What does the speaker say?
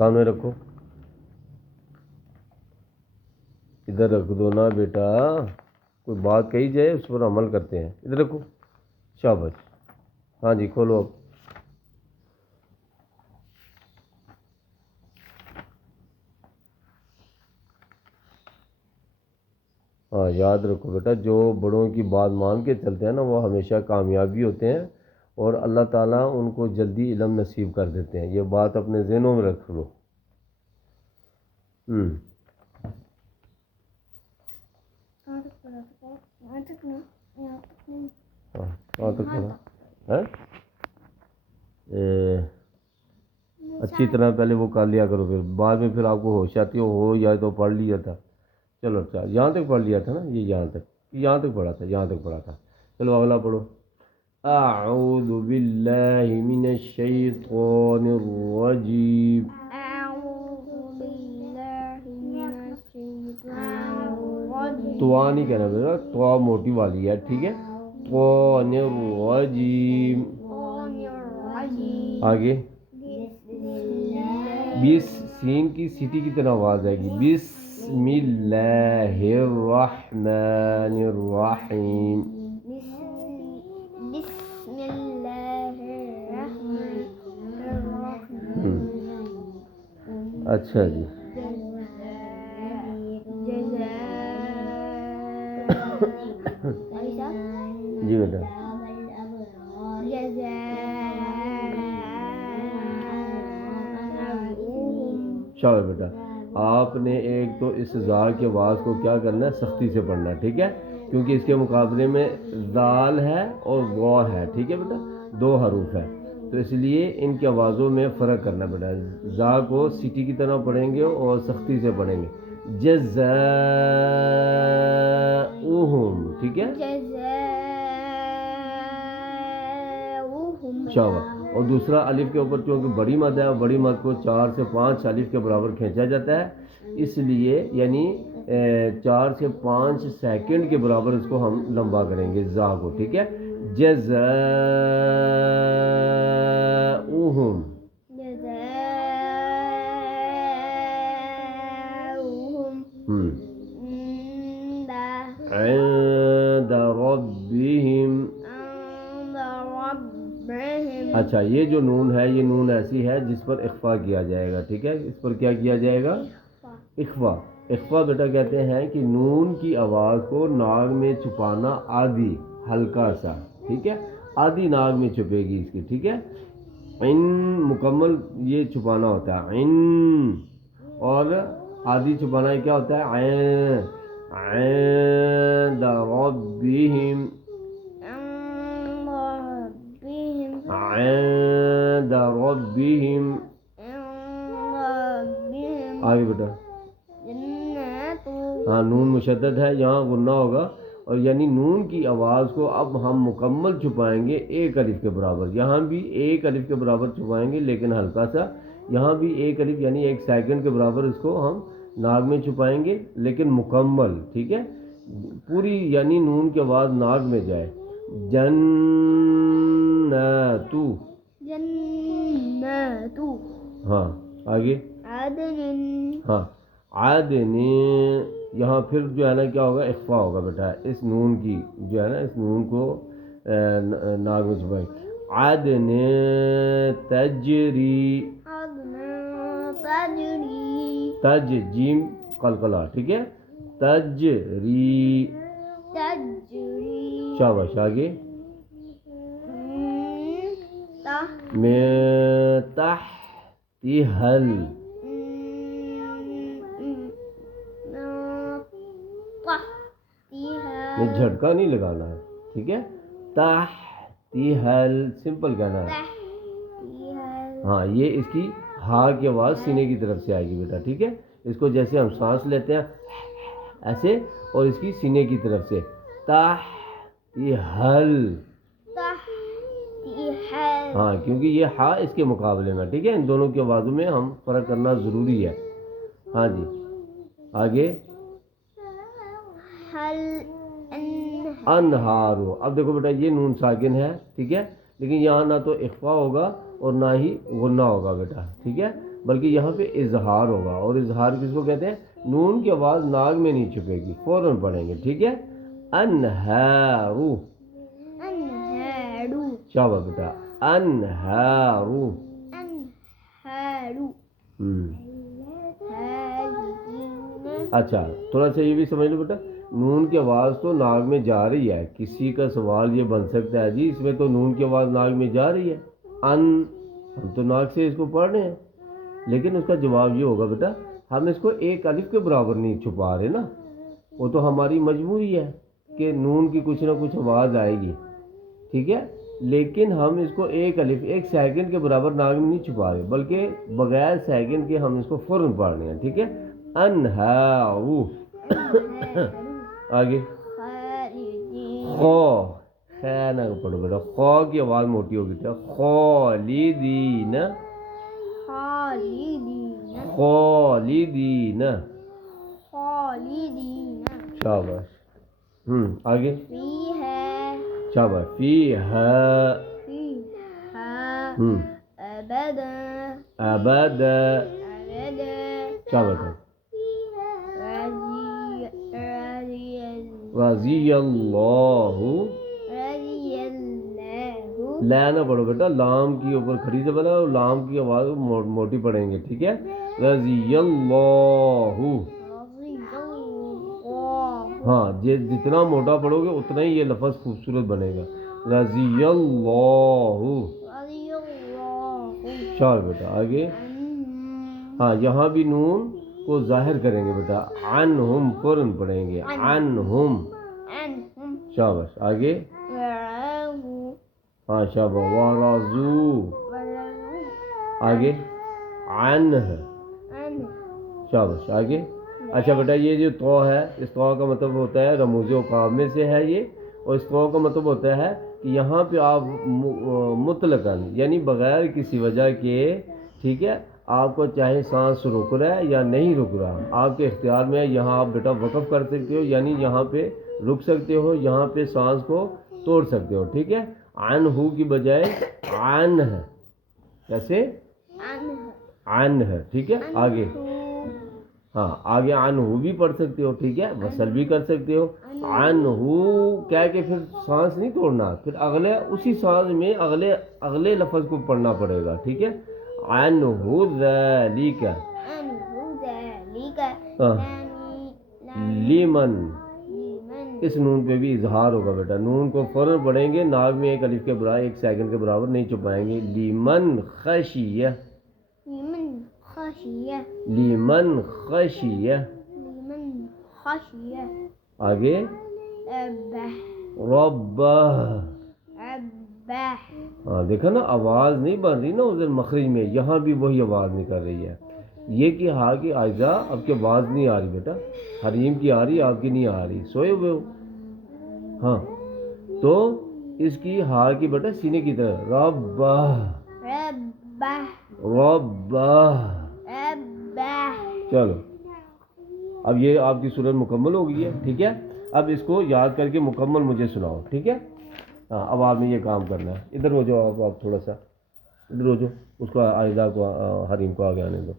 سامنے رکھو, ادھر رکھ دو نا بیٹا, کوئی بات کہی جائے اس پر عمل کرتے ہیں. ادھر رکھو, شاباش. ہاں جی کھولو اب. ہاں یاد رکھو بیٹا, جو بڑوں کی بات مان کے چلتے ہیں نا وہ ہمیشہ کامیابی ہوتے ہیں, اور اللہ تعالیٰ ان کو جلدی علم نصیب کر دیتے ہیں. یہ بات اپنے ذہنوں میں رکھ لو. اچھی طرح پہلے وہ کر لیا کرو, پھر بعد میں پھر آپ کو ہوش آتی ہو یا تو پڑھ لیا تھا. چلو اچھا, یہاں تک پڑھ لیا تھا نا, یہ یہاں تک پڑھا تھا, یہاں تک پڑھا تھا. چلو اگلا پڑھو. اعوذ باللہ من الشیطان الرجیم. توا نہیں کہنا بیٹا, توا موٹی والی ہے, ٹھیک ہے. قان الرجیم. آگے بیس سین کی سیٹی کی طرح آواز آئے گی. بسم اللہ الرحمن الرحیم. بسم اللہ الرحمن الرحیم. اچھا جی. جی بیٹا. شاباش بیٹا. آپ نے ایک تو اس زا کی آواز کو کیا کرنا ہے, سختی سے پڑھنا ہے, ٹھیک ہے, کیونکہ اس کے مقابلے میں دال ہے اور غا ہے, ٹھیک ہے بیٹا, دو حروف ہے, تو اس لیے ان کی آوازوں میں فرق کرنا بیٹا. زا کو سیٹی کی طرح پڑھیں گے اور سختی سے پڑھیں گے. جزاؤہم, ٹھیک ہے. شاباش. اور دوسرا الف کے اوپر چونکہ بڑی مد ہے, بڑی مد کو 4 سے 5 الف کے برابر کھینچا جاتا ہے, اس لیے یعنی 4 سے 5 سیکنڈ کے برابر اس کو ہم لمبا کریں گے زا کو, ٹھیک ہے. جزاؤہم. عند ربہم. اچھا, یہ جو نون ہے یہ نون ایسی ہے جس پر اخفا کیا جائے گا, ٹھیک ہے. اس پر کیا کیا جائے گا, اخفا. اخفا بیٹا کہتے ہیں کہ نون کی آواز کو ناک میں چھپانا آدھی, ہلکا سا, ٹھیک ہے, آدھی ناک میں چھپے گی اس کی, ٹھیک ہے. عین مکمل یہ چھپانا ہوتا ہے عین, اور آدھی چھپانا کیا ہوتا ہے عین. عند ربہم. عند ربہم. آگے بیٹا. ہاں نون مشدد ہے, یہاں غنہ ہوگا, اور یعنی نون کی آواز کو اب ہم مکمل چھپائیں گے ایک الف کے برابر. یہاں بھی ایک الف کے برابر چھپائیں گے لیکن ہلکا سا, یہاں بھی ایک الف یعنی 1 سیکنڈ کے برابر اس کو ہم ناک میں چھپائیں گے لیکن مکمل, ٹھیک ہے, پوری یعنی نون کی آواز ناک میں جائے. جنتو. جنتو. ہاں آگے. عدن. ہاں عدن. یہاں پھر جو ہے نا کیا ہوگا, اخفا ہوگا بیٹا, اس نون کی جو ہے نا, اس نون کو ناک میں چھپائیں. عدن تجری. عدن تجری. تج جیم قلقلہ, ٹھیک ہے, تجری. تجری. شاباش. آگے. میں تحتہل. میں جھٹکا نہیں لگانا ہے, ٹھیک ہے, تحتہل سمپل کہنا ہے. ہاں یہ اس کی ہا کی آواز سینے کی طرف سے آئے گی بیٹا, ٹھیک ہے. اس کو جیسے ہم سانس لیتے ہیں ایسے, اور اس کی سینے کی طرف سے تحتہل. ہاں کیونکہ یہ ہا اس کے مقابلے میں, ٹھیک ہے, ان دونوں کی آوازوں میں ہم فرق کرنا ضروری ہے. ہاں جی آگے. انہارو. اب دیکھو بیٹا یہ نون ساکن ہے, ٹھیک ہے, لیکن یہاں نہ تو اخفا ہوگا اور نہ ہی غنہ ہوگا بیٹا, ٹھیک ہے. بلکہ یہاں پہ اظہار ہوگا، اور اظہار کس کو کہتے ہیں؟ نون کی آواز ناک میں نہیں چھپے گی، فوراً پڑھیں گے، ٹھیک ہے؟ انہارو، انہارو، شاباش بیٹا، انہارو، انہارو، اچھا تھوڑا سا یہ بھی سمجھ لو بیٹا، نون کی آواز تو ناک میں جا رہی ہے، کسی کا سوال یہ بن سکتا ہے جی اس میں تو نون کی آواز ناک میں جا رہی ہے، ہم تو ناک سے اس کو پڑھ رہے ہیں، لیکن اس کا جواب یہ ہوگا بیٹا ہم اس کو ایک الف کے برابر نہیں چھپا رہے نا، وہ تو ہماری مجبوری ہے کہ نون کی کچھ نہ کچھ آواز آئے گی، ٹھیک ہے؟ لیکن ہم اس کو ایک الف ایک سیکنڈ کے برابر ناک میں نہیں چھپا رہے، بلکہ بغیر سیکنڈ کے ہم اس کو فوراً پڑھ رہے ہیں، ٹھیک ہے؟ انہارو، آگے خو، خے نہ پڑھو بیٹا، خو کی آواز موٹی ہوگی کیا؟ خالدین، خالدین، خالدین، خالدین، شاباش، آگے فیہا، شاباش، فیہا، فیہا، ابدا، ابدا، ابدا، شاباش، رضی رضی اللہ، اللہ، لا نہ پڑھو بیٹا، لام کی اوپر کھڑی سے بنا، لام کی آواز موٹی پڑھیں گے، ٹھیک ہے؟ رضی اللہ، رضی اللہ، ہاں جتنا موٹا پڑھو گے اتنا ہی یہ لفظ خوبصورت بنے گا، رضی اللہ، رضی اللہ، چار بیٹا، آگے ہاں یہاں بھی نون کو ظاہر کریں گے بیٹا، عنہم فوراً پڑھیں گے، عنہم، عنہم، شاباش، آگے ورعاہو، ہاں شاباش، ورضو، ورعاہو، آگے عنہ، عنہ، شاباش، آگے اچھا بیٹا یہ جو تو ہے اس تو کا مطلب ہوتا ہے رموز اوقاف میں سے ہے یہ، اور اس تو کا مطلب ہوتا ہے کہ یہاں پہ آپ مطلقاً یعنی بغیر کسی وجہ کے، ٹھیک ہے، آپ کو چاہے سانس رک رہا ہے یا نہیں رک رہا آپ کے اختیار میں ہے، یہاں آپ بیٹا وقف کر سکتے ہو، یعنی یہاں پہ رک سکتے ہو، یہاں پہ سانس کو توڑ سکتے ہو، ٹھیک ہے؟ عنہ کی بجائے عن ہے، کیسے؟ عنہ، عن ہے، ٹھیک ہے؟ آگے ہاں آگے عنہ بھی پڑھ سکتے ہو، ٹھیک ہے؟ وصل بھی کر سکتے ہو، عنہ کہہ کے پھر سانس نہیں توڑنا، پھر اگلے اسی سانس میں اگلے لفظ کو پڑھنا پڑے گا، ٹھیک ہے؟ عنہ ذالک، عنہ ذالک، ہاں، لیمن، لیمن، اس نون پہ بھی اظہار ہوگا بیٹا، نون کو فوراً پڑھیں گے، ناک میں ایک الف کے برابر ایک سیکنڈ کے برابر نہیں چھپائیں گے، لیمن خشیہ، لیمن خشیہ، لیمن خشیہ، لیمن خشیہ، آگے ابہ، ربہ، ابہ، ہاں دیکھا نا آواز نہیں بن رہی نا ادھر مخرج میں، یہاں بھی وہی آواز نکل رہی ہے، یہ کہ ہاں کی آئزہ اب کی آواز نہیں آ رہی بیٹا، حریم کی آ رہی آپ کی نہیں آ رہی، سوئے ہوئے ہو، ہاں تو اس کی ہا کی بیٹا سینے کی طرح، ربہ، ربہ، ربہ، ربہ، چلو اب یہ آپ کی صورت مکمل ہو گئی ہے، ٹھیک ہے؟ اب اس کو یاد کر کے مکمل مجھے سناؤ، ٹھیک ہے؟ ہاں اب آپ نے یہ کام کرنا ہے، ادھر ہو جاؤ آپ تھوڑا سا ادھر ہو جاؤ، اس کو آئزہ کو حریم کو آگے آنے دو۔